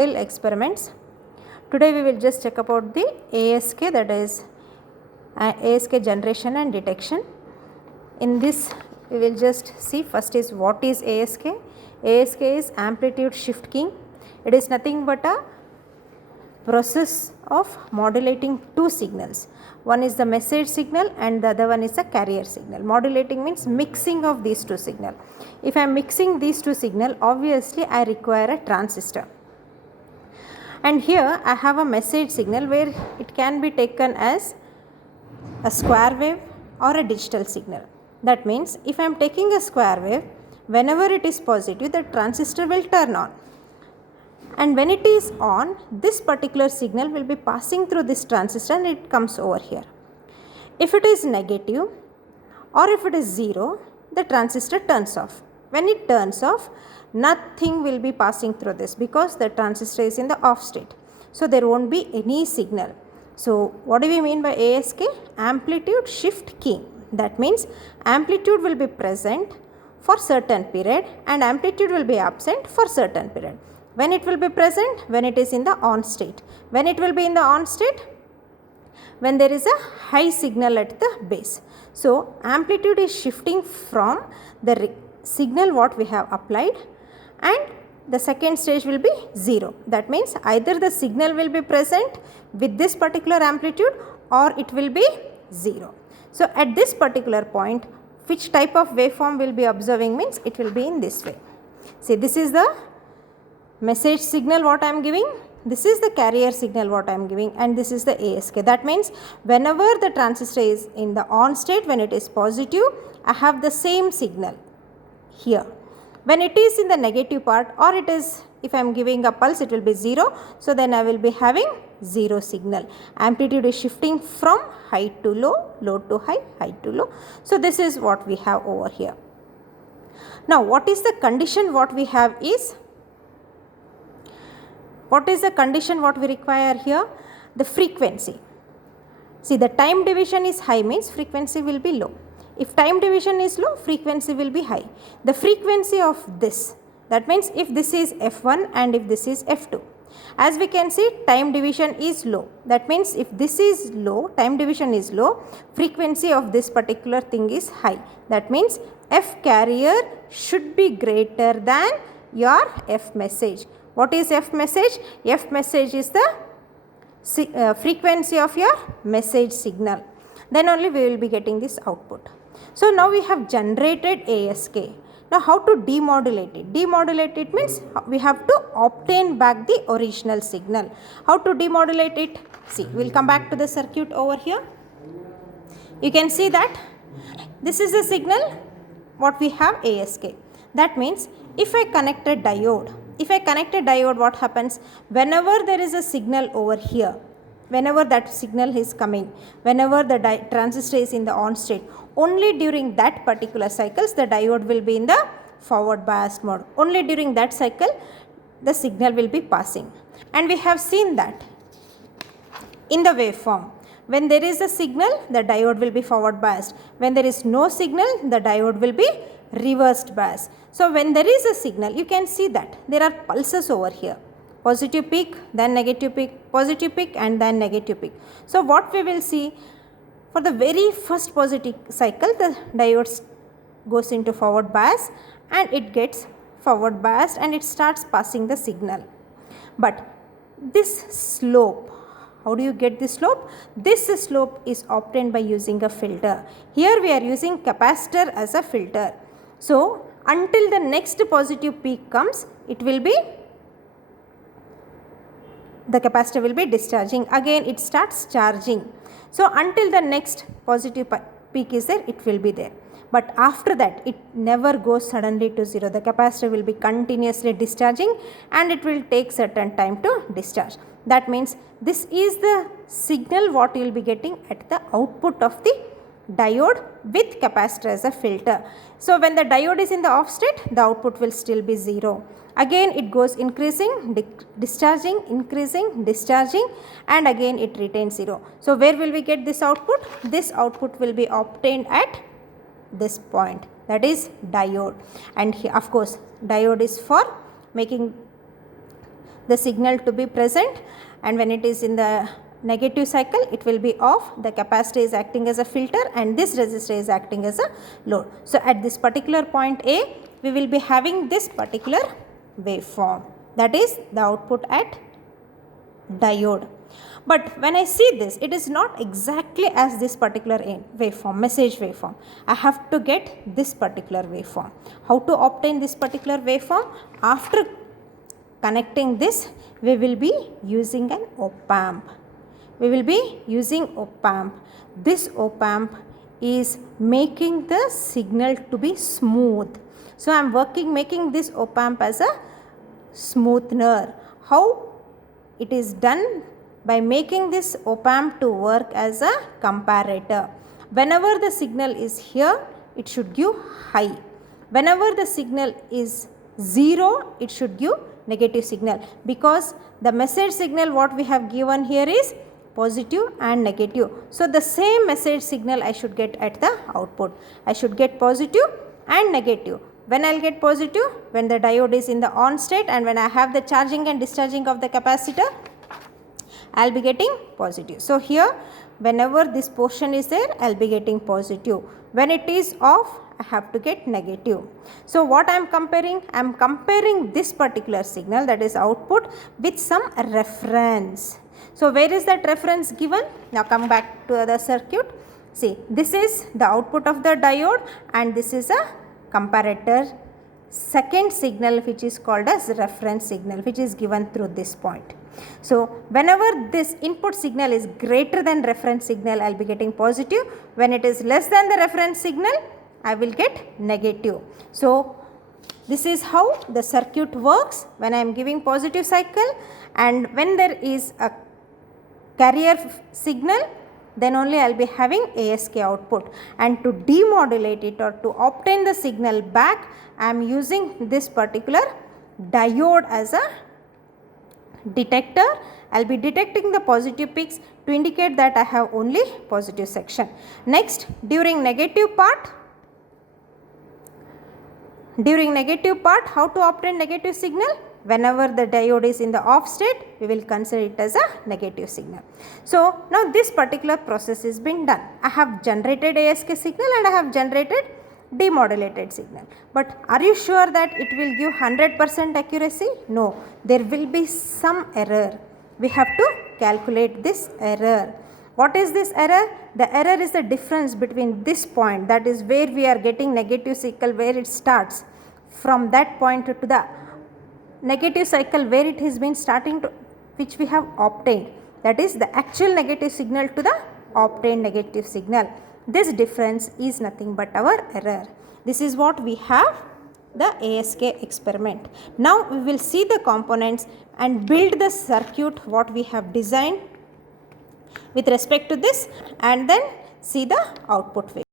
Experiments. Today we will just check about the ASK, that is ASK generation and detection. In this we will just see first is what is ASK. ASK is amplitude shift keying. It is nothing but a process of modulating two signals. One is the message signal and the other one is the carrier signal. Modulating means mixing of these two signals. If I am mixing these two signals, obviously I require a transistor. And here I have a message signal where it can be taken as a square wave or a digital signal. That means if I am taking a square wave, whenever it is positive, the transistor will turn on. And when it is on, this particular signal will be passing through this transistor and it comes over here. If it is negative or if it is 0, the transistor turns off. When it turns off, nothing will be passing through this because the transistor is in the off state. So there won't be any signal. So what do we mean by ASK? Amplitude shift keying. That means amplitude will be present for certain period and amplitude will be absent for certain period. When it will be present? When it is in the on state. When it will be in the on state? When there is a high signal at the base. So amplitude is shifting from the signal what we have applied, and the second stage will be 0. That means either the signal will be present with this particular amplitude or it will be 0. So at this particular point, which type of waveform will be observing means it will be in this way. See, this is the message signal what I am giving, this is the carrier signal what I am giving, and this is the ASK. That means whenever the transistor is in the on state, when it is positive, I have the same signal here. When it is in the negative part, or it is, if I am giving a pulse, it will be 0. So then I will be having 0 signal. Amplitude is shifting from high to low, low to high, high to low. So this is what we have over here. Now what is the condition what we have is, what is the condition what we require here? The frequency. See, the time division is high means frequency will be low. If time division is low, frequency will be high. The frequency of this, that means if this is F1 and if this is F2. As we can see, time division is low. That means if this is low, time division is low, frequency of this particular thing is high. That means F carrier should be greater than your F message. What is F message? F message is the frequency of your message signal. Then only we will be getting this output. So now we have generated ASK. Now how to demodulate it? Demodulate it means we have to obtain back the original signal. How to demodulate it? See, we will come back to the circuit over here. You can see that this is the signal what we have ASK. That means if I connect a diode, what happens? Whenever there is a signal over here, whenever that signal is coming, whenever the transistor is in the on state, only during that particular cycles the diode will be in the forward biased mode. Only during that cycle the signal will be passing. And we have seen that in the waveform. When there is a signal, the diode will be forward biased. When there is no signal, the diode will be reversed bias. So when there is a signal, you can see that there are pulses over here. Positive peak, then negative peak, positive peak and then negative peak. So what we will see, for the very first positive cycle, the diode goes into forward bias and it gets forward biased and it starts passing the signal. But this slope, how do you get this slope? This slope is obtained by using a filter. Here we are using capacitor as a filter. So until the next positive peak comes, it will be, the capacitor will be discharging. Again it starts charging. So until the next positive peak is there, it will be there. But after that it never goes suddenly to 0. The capacitor will be continuously discharging and it will take certain time to discharge. That means this is the signal what you will be getting at the output of the diode with capacitor as a filter. So when the diode is in the off state, the output will still be 0. Again it goes increasing, discharging, increasing, discharging, and again it retains 0. So where will we get this output? This output will be obtained at this point, that is diode. And here, of course, diode is for making the signal to be present, and when it is in the negative cycle it will be off. The capacitor is acting as a filter and this resistor is acting as a load. So at this particular point A, we will be having this particular waveform, that is the output at diode. But when I see this, it is not exactly as this particular waveform, message waveform. I have to get this particular waveform. How to obtain this particular waveform? After connecting this, we will be using an op-amp. We will be using op-amp. This op-amp is making the signal to be smooth. So I am making this op-amp as a smoothener. How it is done? By making this op-amp to work as a comparator. Whenever the signal is here, it should give high. Whenever the signal is 0, it should give negative signal, because the message signal what we have given here is positive and negative. So the same message signal I should get at the output. I should get positive and negative. When I will get positive? When the diode is in the on state and when I have the charging and discharging of the capacitor, I will be getting positive. So here whenever this portion is there, I will be getting positive. When it is off, I have to get negative. So what I am comparing? I am comparing this particular signal, that is output, with some reference. So where is that reference given? Now come back to the circuit. See, this is the output of the diode and this is a comparator second signal which is called as reference signal, which is given through this point. So whenever this input signal is greater than reference signal, I will be getting positive. When it is less than the reference signal, I will get negative. So this is how the circuit works when I am giving positive cycle, and when there is a carrier signal, then only I will be having ASK output. And to demodulate it or to obtain the signal back, I am using this particular diode as a detector. I will be detecting the positive peaks to indicate that I have only positive section. Next, during negative part, how to obtain negative signal? Whenever the diode is in the off state, we will consider it as a negative signal. So now this particular process has been done. I have generated ASK signal and I have generated demodulated signal. But are you sure that it will give 100% accuracy? No, there will be some error. We have to calculate this error. What is this error? The error is the difference between this point, that is where we are getting negative cycle, where it starts, from that point to the negative cycle where it has been starting to, which we have obtained, that is the actual negative signal to the obtained negative signal. This difference is nothing but our error. This is what we have the ASK experiment. Now we will see the components and build the circuit what we have designed with respect to this, and then see the output wave.